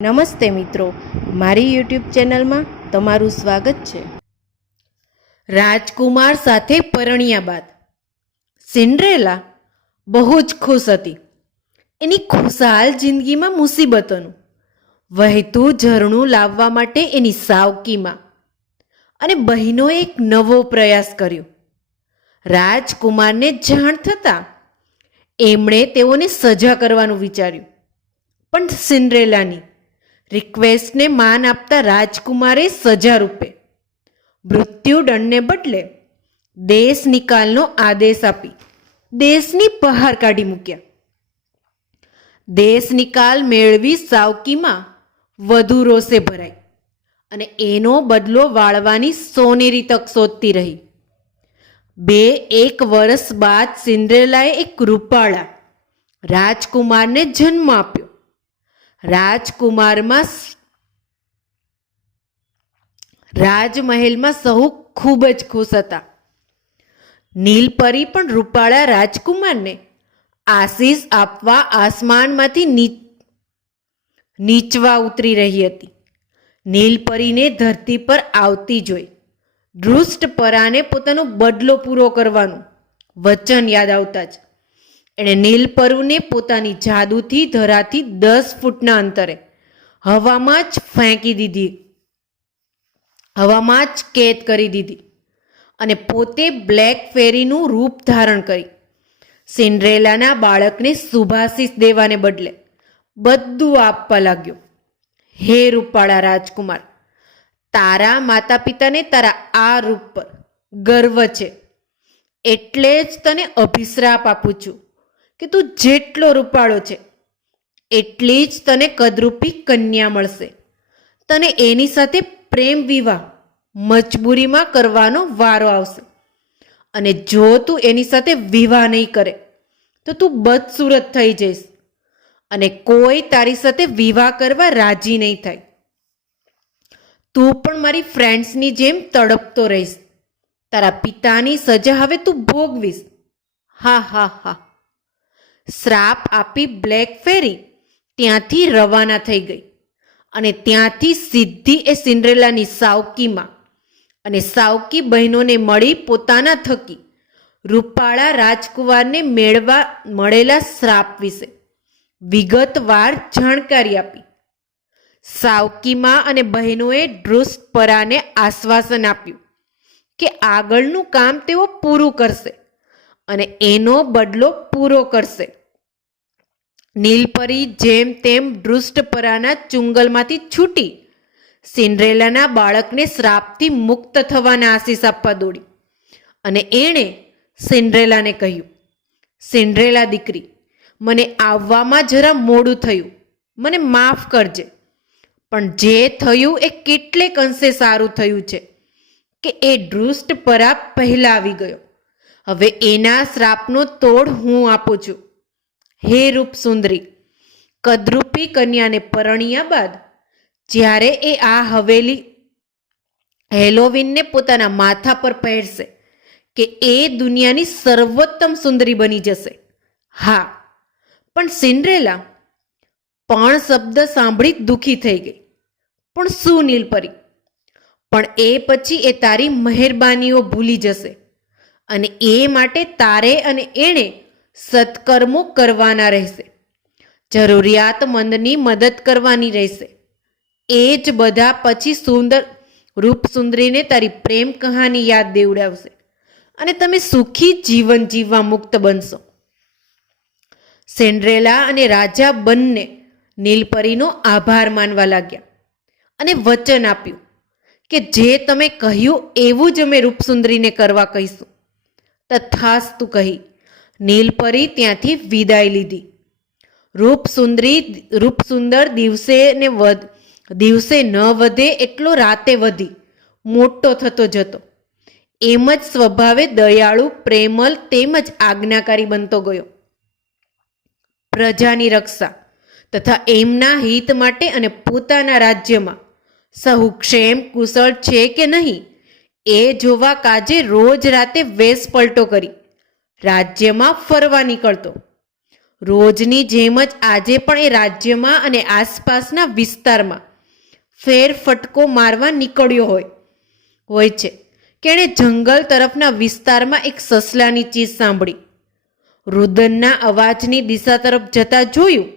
નમસ્તે મિત્રો, મારી યુટ્યુબ ચેનલમાં તમારું સ્વાગત છે. રાજકુમાર સાથે પરણ્યા બાદ સિન્ડ્રેલા બહુ જ ખુશ હતી. એની ખુશાલ જિંદગીમાં મુસીબતોનું વહેતું ઝરણું લાવવા માટે એની સાવકીમાં અને બહેનોએ એક નવો પ્રયાસ કર્યો. રાજકુમારને જાણ થતાં એમણે તેઓને સજા કરવાનું વિચાર્યું. પણ સિન્ડ્રેલાની રિક્વેસ્ટને માન આપતા રાજકુમારે સજા રૂપે મૃત્યુદંડને બદલે દેશ નિકાલનો આદેશ આપી, દેશની બહાર કાઢી મૂક્યા. દેશ નિકાલ મેળવી સાવકીમાં વધુ રોષે ભરાઈ અને એનો બદલો વાળવાની સોનેરી તક શોધતી રહી. બે એક વર્ષ બાદ સિન્ડ્રેલાએ એક રૂપાળા રાજકુમારને જન્મ આપ્યો. રાજકુમારમાં રાજમહેલમાં સહુ ખૂબ જ ખુશ હતા. નીલપરી પણ રૂપાળા રાજકુમારને આશીષ આપવા આસમાનમાંથી નીચવા ઉતરી રહી હતી. નીલપરીને ધરતી પર આવતી જોઈ દૃષ્ટ પરાને પોતાનો બદલો પૂરો કરવાનું વચન યાદ આવતા જ એણે નીલપરુને પોતાની જાદુથી ધરાથી દસ ફૂટના અંતરે હવામાં જ ફેંકી દીધી. હવામાં જ કેદ કરી દીધી અને પોતે બ્લેક ફેરીનું રૂપ ધારણ કરી. સિન્ડ્રેલાના બાળકને સુભાષિસ દેવાને બદલે બધું આપવા લાગ્યો. હે રૂપાળા રાજકુમાર, તારા માતા પિતાને તારા આ રૂપ પર ગર્વ છે. એટલે જ તને અભિશ્રાપ આપું છું. કે તું જેટલો રૂપાળો છે, એટલી જ તને કદરૂપી કન્યા મળશે. તને એની સાથે પ્રેમ વિવાહ, મજબૂરીમાં કરવાનો વારો આવશે. અને જો તું એની સાથે વિવાહ નહીં કરે, તો તું બદસુરત થઈ જઈશ. અને કોઈ તારી સાથે વિવાહ કરવા રાજી નહીં થાય. તું પણ મારી ફ્રેન્ડ્સની જેમ તડપતો રહીશ. તારા પિતાની સજા હવે તું ભોગવીશ. હા હા હા. શ્રાપ આપી બ્લેક ફેરી. ત્યાંથી રવાના થઈ ગઈ અને ત્યાંથી સીધી એ સિન્ડ્રેલાની સાવકીમાં. અને સાવકી બહેનોને મળી પોતાના થકી રૂપાળા રાજકુમારને મેળવા મળેલા શ્રાપ વિશે વિગતવાર જાણકારી આપી. સાવકીમાં અને બહેનોએ દૃષ્ટપરાને આશ્વાસન આપ્યું કે આગળનું કામ તેઓ પૂરું કરશે અને એનો બદલો પૂરો કરશે. નીલપરી જેમ તેમ દૃષ્ટપરાના ચુંગલમાંથી છૂટી સિન્ડ્રેલાના બાળકને શ્રાપથી મુક્ત થવાના આશીષ આપવા દોડી. અને એણે સિન્ડ્રેલાને કહ્યું, સિન્ડ્રેલા દીકરી, મને આવવામાં જરા મોડું થયું. મને માફ કરજે. પણ જે થયું એ કેટલેક અંશે સારું થયું છે કે એ દૃષ્ટ પરા પહેલાં આવી ગયો. હવે એના શ્રાપનો તોડ હું આપું છું. હે રૂપ સુંદરી કદરૂપી કન્યાને પરણ્યા બાદ જ્યારે એ આ હવેલી હેલોવિનને પોતાના માથા પર પહેરશે કે એ દુનિયાની સર્વોત્તમ સુંદરી બની જશે. હા, પણ સિન્ડ્રેલા પણ શબ્દ સાંભળી દુઃખી થઈ ગઈ. પણ શું નીલપરી? પણ એ પછી એ તારી મહેરબાનીઓ ભૂલી જશે અને એ માટે તારે અને એણે સત્કર્મો કરવાના રહેશે. જરૂરિયાતમંદની મદદ કરવાની રહેશે. એ જ બધા પછી સુંદર રૂપ સુંદરીને તારી પ્રેમ કહાની યાદ દેવડાવશે. અને તમે સુખી જીવન જીવવા મુક્ત બનશો. સેન્ડ્રેલા અને રાજા બંને નીલપરીનો આભાર માનવા લાગ્યા અને વચન આપ્યું કે જે તમે કહ્યું એવું જ અમે રૂપસુંદરીને કરવા કહીશું. તથાસ્તુ કહી નીલપરી ત્યાંથી વિદાય લીધી. રૂપસુંદરી, રૂપસુંદર દિવસે ને વધ, દિવસે ન વધે એટલો રાતે વધી, મોટો થતો જતો. એમ જ સ્વભાવે દયાળુ, પ્રેમલ તેમજ આજ્ઞાકારી બનતો ગયો. પ્રજાની રક્ષા તથા એમના હિત માટે અને પોતાના રાજ્યમાં. સહુ ક્ષેમ, કુશળ છે કે નહીં? એ જોવા કાજે રોજ રાતે વેશ પલટો કરી. રાજ્યમાં ફરવા નીકળતો. રોજની જેમ જ આજે પણ એ રાજ્યમાં અને આસપાસના વિસ્તારમાં ફેર ફટકો મારવા નીકળ્યો હોય. હોય છે કે એણે જંગલ તરફના વિસ્તારમાં એક સસલાની ચીજ સાંભળી. રુદનના અવાજની દિશા તરફ જતા જોયું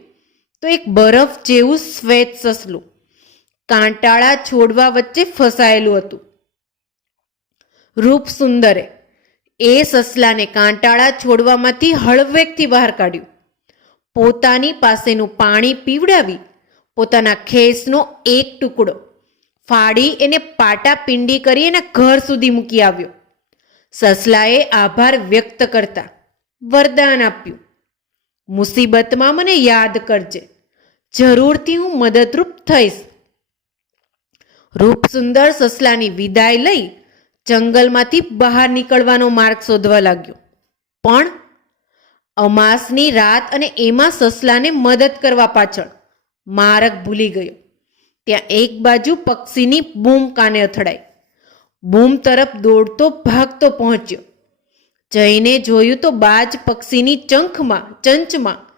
તો એક બરફ જેવું શ્વેત સસલું કાંટાળા છોડવા વચ્ચે ફસાયેલું હતું. રૂપ સુંદરે એ સસલાને કાંટાળા છોડવામાંથી હળવેકથી બહાર કાઢ્યું. પોતાની પાસેનું પાણી પીવડાવી પોતાના ખેસનો એક ટુકડો ફાડી એને પાટા પિંડી કરી એના ઘર સુધી મૂકી આવ્યો. સસલાએ આભાર વ્યક્ત કરતા વરદાન આપ્યું. મુસીબતમાં મને યાદ કરજે. જરૂરથી હું મદદરૂપ થઈશ. રૂપસુંદર સસલાની વિદાય લઈ જંગલમાંથી બહાર નીકળવાનો માર્ગ શોધવા લાગ્યો. પણ અમાસની રાત અને એમાં સસલાને મદદ કરવા પાછળ માર્ગ ભૂલી ગયો. ત્યાં એક બાજુ પક્ષીની બૂમ કાને અથડાઈ. બૂમ તરફ દોડતો ભાગતો પહોંચ્યો. જઈને જોયું તો બાજ પક્ષીની ચંખમાં, ચંચમાં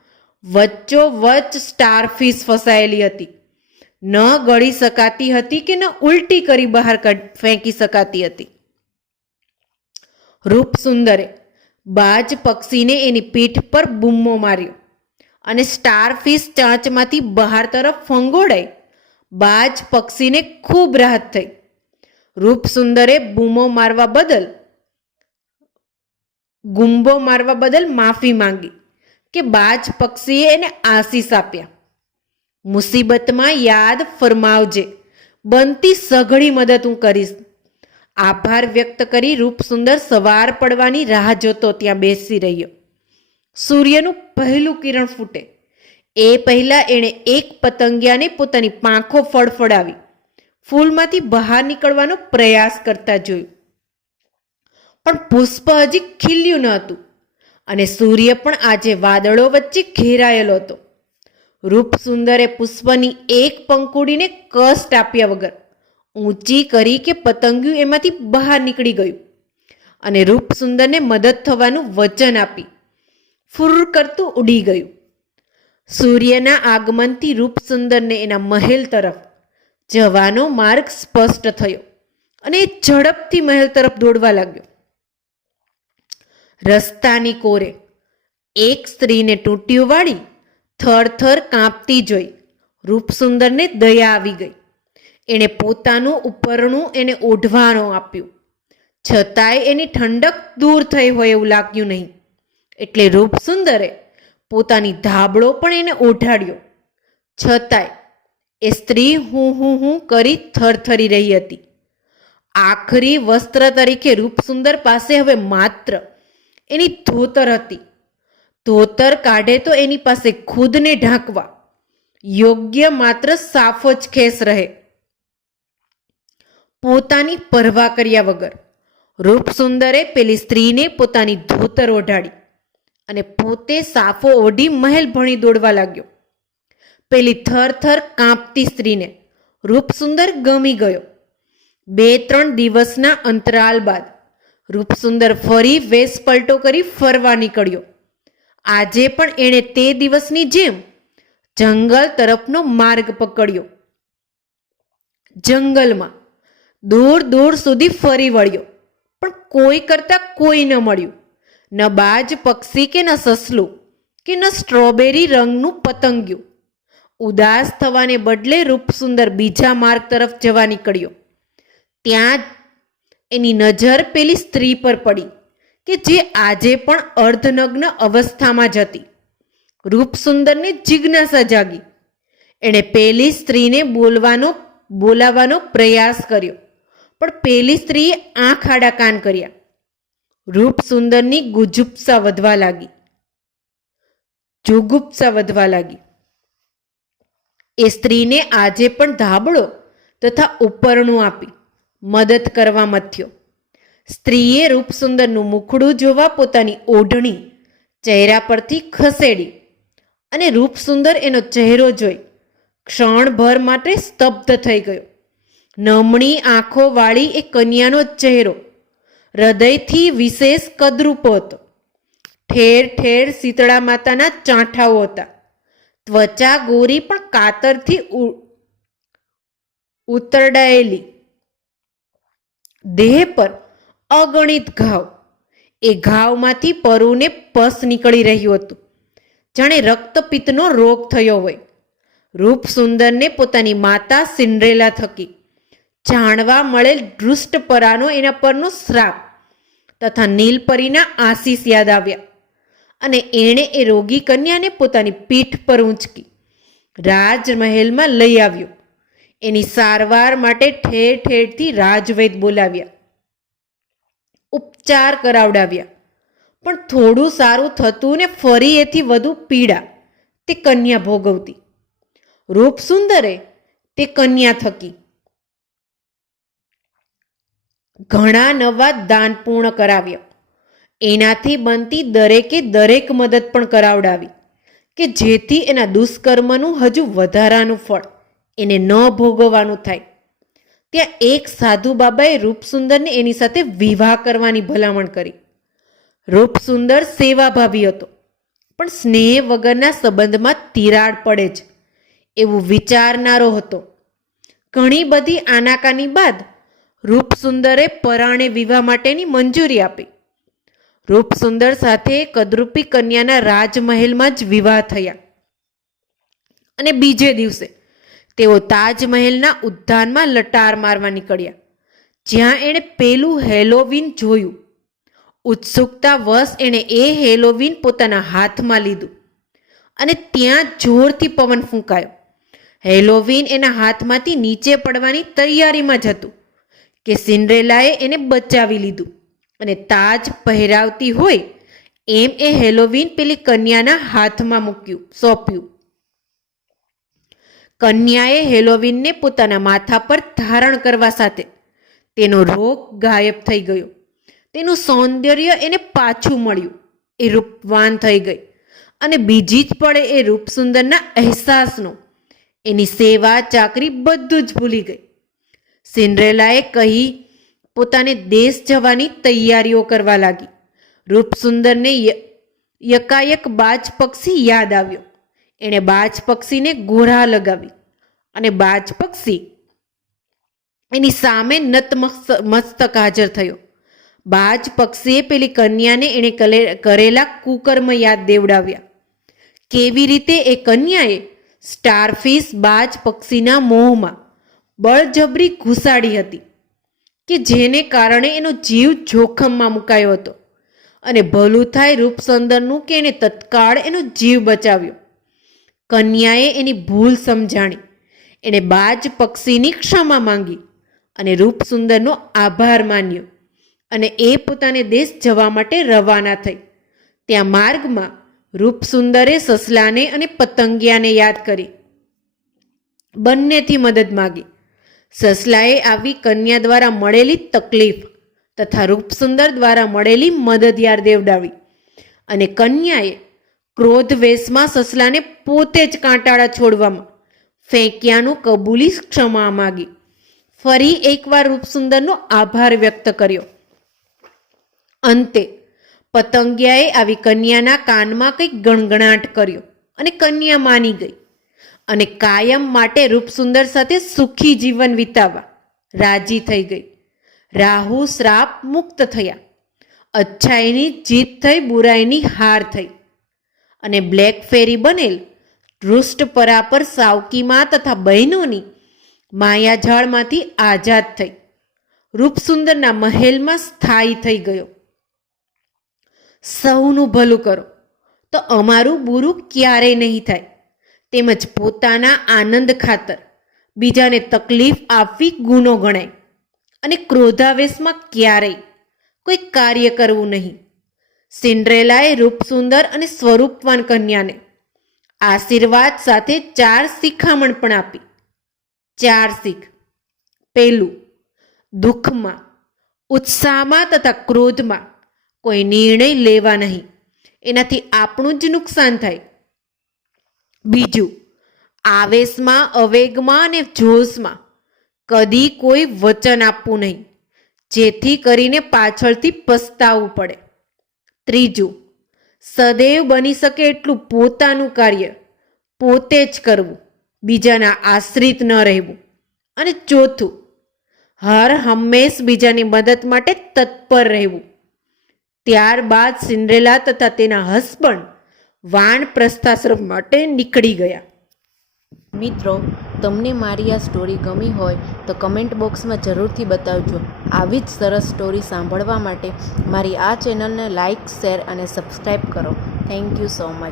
વચ્ચો વચ્ચ સ્ટારફિશ ફસાયેલી હતી. ન ગળી શકાતી હતી કે ન ઉલટી કરી બહાર ફેંકી શકાતી હતી. રૂપસુંદરે બાજ પક્ષીને એની પીઠ પર બૂમો માર્યો અને સ્ટારફિશ ચાંચમાંથી બહાર તરફ ફંગોળાઈ. બાજ પક્ષીને ખૂબ રાહત થઈ. રૂપ સુંદરે બૂમો મારવા બદલ, ગુંબો મારવા બદલ માફી માંગી કે બાજ પક્ષીએ એને આશીષ આપ્યા. મુસીબતમાં યાદ ફરમાવજે, બનતી સઘળી મદદ હું કરીશ. આભાર વ્યક્ત કરી રૂપ સુંદર સવાર પડવાની રાહ જોતો ત્યાં બેસી રહ્યો. સૂર્યનું પહેલું કિરણ ફૂટે. એ પહેલાં એણે એક પતંગિયાને પોતાની પાંખો ફડફડાવી. ફૂલમાંથી બહાર નીકળવાનો પ્રયાસ કરતા જોયું. પણ પુષ્પ હજી ખીલ્યું ન હતું અને સૂર્ય પણ આજે વાદળો વચ્ચે ઘેરાયેલો હતો. રૂપ સુંદરે પુષ્પની એક પંખુડીને કષ્ટ આપ્યા વગર ઊંચી કરી કે પતંગિયું એમાંથી બહાર નીકળી ગયું. અને રૂપસુંદરને મદદ થવાનું વચન આપી. ફુર કરતું ઉડી ગયું. સૂર્યના આગમનથી રૂપસુંદરને એના મહેલ તરફ જવાનો માર્ગ સ્પષ્ટ થયો અને ઝડપથી મહેલ તરફ દોડવા લાગ્યો. રસ્તાની કોરે એક સ્ત્રીને ટૂંટિયું વાળી થરથર કાંપતી જોઈ રૂપસુંદરને દયા આવી ગઈ. એણે પોતાનું ઉપરણું એને ઓઢવાનું આપ્યું. છતાંય એની ઠંડક દૂર થઈ હોય એવું લાગ્યું નહીં. એટલે રૂપસુંદરે પોતાની ધાબળો પણ એને ઓઢાડ્યો. છતાંય એ સ્ત્રી હું હું હું કરી થરથરી રહી હતી. આખરી વસ્ત્ર તરીકે રૂપસુંદર પાસે હવે માત્ર એની ધોતર હતી. ધોતર કાઢે તો એની પાસે ખુદને ઢાંકવા. યોગ્ય માત્ર સાફો જ ખેસ રહે. પોતાની પરવા કર્યા વગર. રૂપસુંદરે પેલી સ્ત્રીને પોતાની ધોતર ઓઢાડી અને પોતે સાફો ઓઢી મહેલ ભણી દોડવા લાગ્યો. પેલી થર થર કાંપતી સ્ત્રીને રૂપસુંદર ગમી ગયો. બે ત્રણ દિવસના અંતરાલ બાદ રૂપસુંદર ફરી વેશ પલટો કરી ફરવા નીકળ્યો. આજે પણ એણે તે દિવસની જેમ જંગલ તરફનો માર્ગ પકડ્યો. જંગલમાં દૂર દૂર સુધી ફરી વળ્યો. પણ કોઈ કરતા કોઈ ન મળ્યું. ન બાજ પક્ષી કે ન સસલું કે ન સ્ટ્રોબેરી રંગનું પતંગિયું. ઉદાસ થવાને બદલે રૂપસુંદર બીજા માર્ગ તરફ જવા નીકળ્યો. ત્યાં જ એની નજર પેલી સ્ત્રી પર પડી કે જે આજે પણ અર્ધનગ્ન અવસ્થામાં જ હતી. રૂપસુંદરની જિજ્ઞાસા જાગી. એણે પેલી સ્ત્રીને બોલવાનો, બોલાવવાનો પ્રયાસ કર્યો. પણ પેલી સ્ત્રીએ આંખ આડા કાન કર્યા. રૂપસુંદરની ગુજુપ્સા વધવા લાગી. જુગુપ્સા વધવા લાગી. એ સ્ત્રીને આજે પણ ધાબળો તથા ઉપરણું આપી મદદ કરવા મથ્યો. સ્ત્રીએ રૂપસુંદરનું મુખડું જોવા પોતાની ઓઢણી ચહેરા પરથી ખસેડી અને રૂપસુંદર એનો ચહેરો જોઈ ક્ષણભર માટે સ્તબ્ધ થઈ ગયો. નમણી આંખોવાળી એ કન્યાનો ચહેરો. હૃદયથી વિશેષ કદરૂપો હતો. ઠેર ઠેર શીતળા માતાના ચાંઠાઓ હતા. ત્વચા ગોરી પણ કાતરથી ઉતરડાયેલી. દેહ પર અગણિત ઘાવ. એ ઘાવમાંથી પરુને પસ નીકળી રહ્યું હતું. જાણે રક્તપિત્તનો રોગ થયો હોય. રૂપ સુંદરને પોતાની માતા સિન્ડ્રેલા થકી. જાણવા મળેલ દૃષ્ટપરાનો એના પરનો શ્રાપ તથા નીલપરીના આશીષ યાદ આવ્યા. અને એણે એ રોગી કન્યાને પોતાની પીઠ પર ઊંચકી રાજમહેલમાં લઈ આવ્યો. એની સારવાર માટે ઠેર ઠેરથી રાજવૈદ બોલાવ્યા. ઉપચાર કરાવડાવ્યા. પણ થોડું સારું થતું ને ફરી એથી વધુ પીડા. તે કન્યા ભોગવતી. રૂપ સુંદરે તે કન્યા થકી. ઘણા નવા દાન પૂર્ણ કરાવ્યા. એનાથી બનતી દરેકે દરેક મદદ પણ કરાવડાવી, કે જેથી એના દુષ્કર્મનું હજુ વધારાનું ફળ એને ન ભોગવવાનું થાય. ત્યાં એક સાધુ બાબાએ રૂપસુંદરને એની સાથે વિવાહ કરવાની ભલામણ કરી. રૂપસુંદર સેવાભાવી હતો, પણ સ્નેહ વગરના સંબંધમાં તિરાડ પડે જ એવું વિચારનારો હતો. ઘણી બધી આનાકાની બાદ રૂપસુંદરે પરાણે વિવાહ માટેની મંજૂરી આપી. રૂપસુંદર સાથે કદરૂપી કન્યાના રાજમહેલમાં જ વિવાહ થયા. અને બીજે દિવસે તેઓ તાજમહેલના ઉદ્યાનમાં લટાર મારવા નીકળ્યા. જ્યાં એણે પેલું હેલોવીન જોયું. ઉત્સુકતા વશ એણે એ હેલોવીન પોતાના હાથમાં લીધું. અને ત્યાં જોરથી પવન ફૂંકાયો. હેલોવીન એના હાથમાંથી નીચે પડવાની તૈયારીમાં જ હતું. કે સિન્ડ્રેલાએ એને બચાવી લીધું. અને તાજ પહેરાવતી હોય એમ એ હેલોવીન પેલી કન્યાના હાથમાં મૂક્યું, સોંપ્યું. કન્યાએ હેલોવીનને પોતાના માથા પર ધારણ કરવા સાથે તેનો રોગ ગાયબ થઈ ગયો. તેનું સૌંદર્ય એને પાછું મળ્યું. એ રૂપવાન થઈ ગઈ. અને બીજી જ પડે એ રૂપસુંદરના અહેસાસનો, એની સેવા ચાકરી બધું જ ભૂલી ગઈ. સિન્ડ્રેલાએ કહી, પોતાને દેશ જવાની તૈયારીઓ કરવા લાગી. રૂપસુંદરને યકાયક બાજ પક્ષી યાદ આવ્યો. એણે બાજ પક્ષીને ગોરા લગાવી અને બાજ પક્ષી એની સામે મસ્તક હાજર થયો. બાજ પક્ષીએ પેલી કન્યાને એણે કરેલા કુકર્મ યાદ દેવડાવ્યા. કેવી રીતે એ કન્યાએ સ્ટારફિશ બાજ પક્ષીના મોહમાં બળજબરી ઘુસાડી હતી કે જેને કારણે એનો જીવ જોખમમાં મુકાયો હતો. અને ભલું થાય રૂપસુંદરનું કે એણે તત્કાળ એનો જીવ બચાવ્યો. કન્યાએ એની ભૂલ સમજાણી. એણે બાજ પક્ષીની ક્ષમા માંગી અને રૂપસુંદરનો આભાર માન્યો અને એ પોતાને દેશ જવા માટે રવાના થઈ. ત્યાં માર્ગમાં રૂપસુંદરે સસલાને અને પતંગિયાને યાદ કરી. બંનેથી મદદ માગી. સસલાએ આવી કન્યા દ્વારા મળેલી તકલીફ તથા રૂપસુંદર દ્વારા મળેલી મદદ યાદ દેવડાવી. અને કન્યાએ ક્રોધ વેશમાં સસલાને પોતે જ કાંટાળા છોડવામાં ફેંક્યાનું કબૂલી ક્ષમા માગી. ફરી એકવાર રૂપસુંદરનો આભાર વ્યક્ત કર્યો. અંતે પતંગિયાએ આવી કન્યાના કાનમાં કંઈક ગણગણાટ કર્યો અને કન્યા માની ગઈ. અને કાયમ માટે રૂપસુંદર સાથે સુખી જીવન વિતાવવા રાજી થઈ ગઈ. રાહુ શ્રાપ મુક્ત થયા. અચ્છાઈની જીત થઈ, બુરાઈની હાર થઈ. અને બ્લેક ફેરી બનેલ દૃષ્ટપરા પર સાવકીમાં તથા બહેનોની માયાજાળમાંથી આઝાદ થઈ. રૂપસુંદરના મહેલમાં સ્થાયી થઈ ગયો. સૌનું ભલું કરો, તો અમારું બુરું ક્યારેય નહીં થાય. તેમજ પોતાના આનંદ ખાતર બીજાને તકલીફ આપવી ગુનો ગણાય અને ક્રોધાવેશમાં ક્યારેય કોઈ કાર્ય કરવું નહીં. સિન્ડ્રેલાએ રૂપસુંદર અને સ્વરૂપવાન કન્યાને આશીર્વાદ સાથે ચાર શિખામણ પણ આપી. ચાર શીખ. પહેલું દુઃખમાં, ઉત્સાહમાં તથા ક્રોધમાં કોઈ નિર્ણય લેવા નહીં. એનાથી આપણું જ નુકસાન થાય. બીજું, આવેશમાં, અવેગમાં અને જોશમાં કદી કોઈ વચન આપવું નહીં, જેથી કરીને પાછળથી પસ્તાવવું પડે. ત્રીજું, સદૈવ બની શકે એટલું પોતાનું કાર્ય, પોતે જ કરવું, બીજાના આશ્રિત ન રહેવું. અને ચોથું, હર હંમેશ બીજાની મદદ માટે તત્પર રહેવું. ત્યારબાદ સિન્ડ્રેલા તથા તેના હસબન્ડ વાણ પ્રસ્થાશ્રમ માટે નીકળી ગયા. મિત્રો, તમને મારી આ સ્ટોરી ગમી હોય તો કમેન્ટ બોક્સમાં જરૂરથી બતાવજો. આવી જ સરસ સ્ટોરી સાંભળવા માટે મારી આ ચેનલને લાઇક શેર અને સબસ્ક્રાઈબ કરો. Thank you so much